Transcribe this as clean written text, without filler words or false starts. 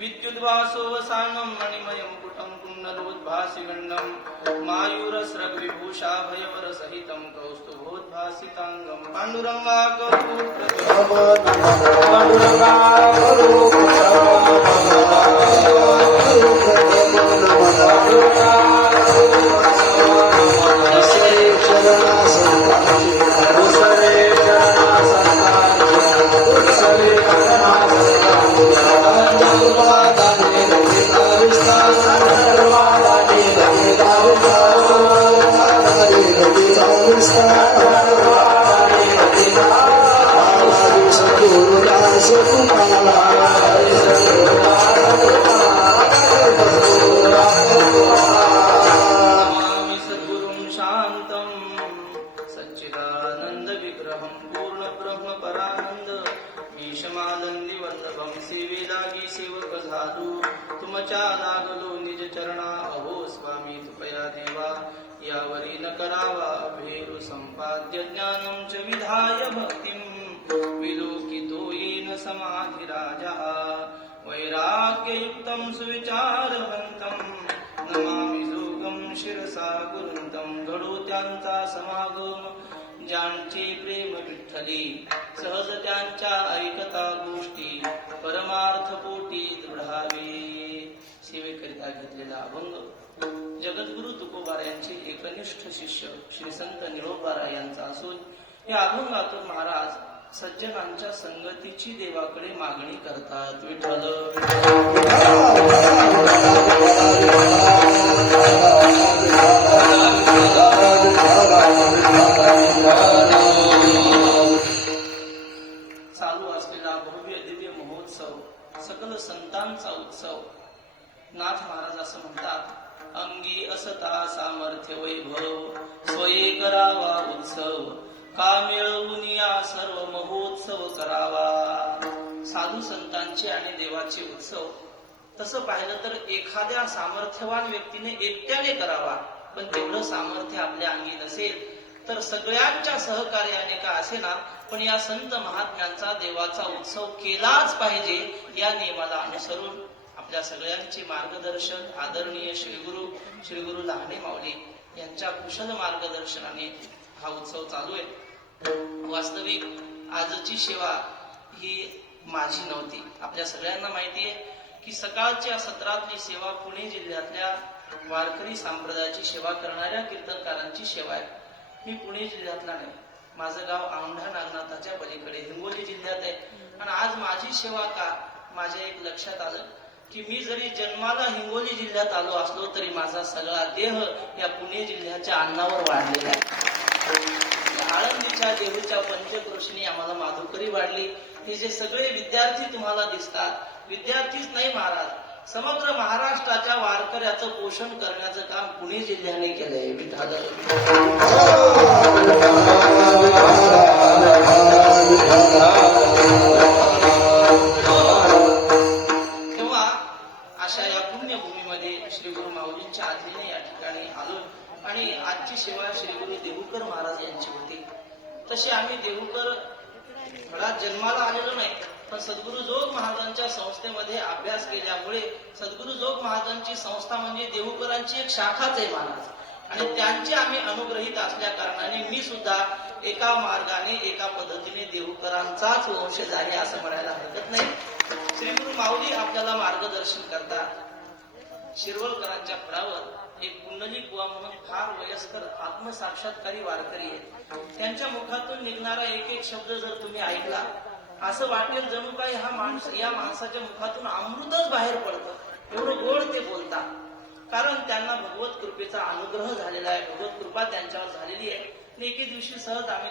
विद्युद्वासोवसानं मणिमयमुकुटं कुण्डलोद्भासिगण्डं मायूरस्रग्विभूषाभयवरसहितं कौस्तुभोद्भासिताङ्गं तुमच्या लागलो निज चरणा अहो स्वामी तुपया देवा यावरी न करावा भेरु संपाद्य ज्ञानं च विधाय भक्तिं विलोकितो येन समाधिराजा वैराग्ययुक्तं सुविचारवन्तं नमामि जोगं शिरसा गुरुन्तं घडो त्यांचा समागम ज्यांचे प्रेम विठ्ठली सहज त्यांच्या ऐकता गोष्टी परमार्थ पोटी दृढावे. सेवेकरिता घेतलेला अभंग जगद्गुरु तुकोबार यांचे एकनिष्ठ शिष्य श्री संत निळोबारा यांचा असून या अभंगातून महाराज सज्जनांच्या संगतीची देवाकडे मागणी करतात. विठ्ठल चालू असलेला भव्य दिव्य महोत्सव सकल संतांचा उत्सव. नाथ महाराज असं म्हणतात, अंगी असता सामर्थ्य वैभव स्वये करावा उत्सव का मिळवून या सर्व महोत्सव करावा. साधू संतांचे आणि देवाचे उत्सव तसं पाहिलं तर एखाद्या सामर्थ्यवान व्यक्तीने एकट्याने करावा, पण तेवढं सामर्थ्य आपल्या अंगी नसेल तर सगळ्यांच्या सहकार्याने का असेना पण या संत महात्म्यांचा देवाचा उत्सव केलाच पाहिजे या नियमाला अनुसरून आपल्या सगळ्यांचे मार्गदर्शक आदरणीय श्री गुरु लहाने माऊली यांच्या कुशल मार्गदर्शनाने हा उत्सव चालू आहे. वास्तविक आजची सेवा ही माझी नव्हती. आपल्या सगळ्यांना माहिती आहे की सकाळच्या सत्रातली सेवा पुणे जिल्ह्यातल्या वारकरी संप्रदायाची सेवा करणाऱ्या कीर्तनकारांची सेवा आहे. मी पुणे जिल्ह्यातला नाही, माझं गाव औंढा नागनाथाच्या पलीकडे हिंगोली जिल्ह्यात आहे. आणि आज माझी सेवा का माझ्या एक लक्षात आलं की मी जरी जन्माला हिंगोली जिल्ह्यात आलो असलो तरी माझा सगळा देह या पुणे जिल्ह्याच्या अन्नावर वाढलेला आहे. आळंदीच्या देहूच्या पंचक्रोशीने आम्हाला माधुकरी वाढली. हे जे सगळे विद्यार्थी तुम्हाला दिसतात, विद्यार्थीच नाही महाराज, समग्र महाराष्ट्राच्या वारकऱ्याचं पोषण करण्याचं काम पुणे जिल्ह्याने केलंय. विठ्ठल तेव्हा अशा या पुण्यभूमीमध्ये श्री गुरु माऊलींच्या आधीने या ठिकाणी आलो आणि आजची सेवा श्री गुरु देहूकर महाराज यांची होती. तशी आम्ही देहूकर घरात जन्माला आलेलो नाही, पण सद्गुरु जोग महाराजांच्या संस्थेमध्ये अभ्यास केल्यामुळे सद्गुरु जोग महाराजांची संस्था म्हणजे देहूकरांची एक शाखाच आहे महाराज. आणि त्यांचे आम्ही अनुग्रहित असल्या कारणाने मी सुद्धा एका मार्गाने एका पद्धतीने देहूकरांचाच वंशज आहे असं म्हणायला हरकत नाही. श्री गुरु माऊली आपल्याला मार्गदर्शन करतात. शिरवळकरांच्या फळावर एक पुंडलिक बुवा म्हणून फार वयस्कर आत्मसाक्षात्कारी वारकरी आहेत. त्यांच्या मुखातून निघणारा एक एक शब्द जर तुम्ही ऐकला असं वाटेल जणू काही या माणसाच्या मुखातून अमृतच बाहेर पडतं, एवढं गोड ते बोलतात. कारण त्यांना भगवत कृपेचा अनुग्रह झालेला आहे, भगवत कृपा त्यांच्यावर झालेली आहे. एके दिवशी सहज आम्ही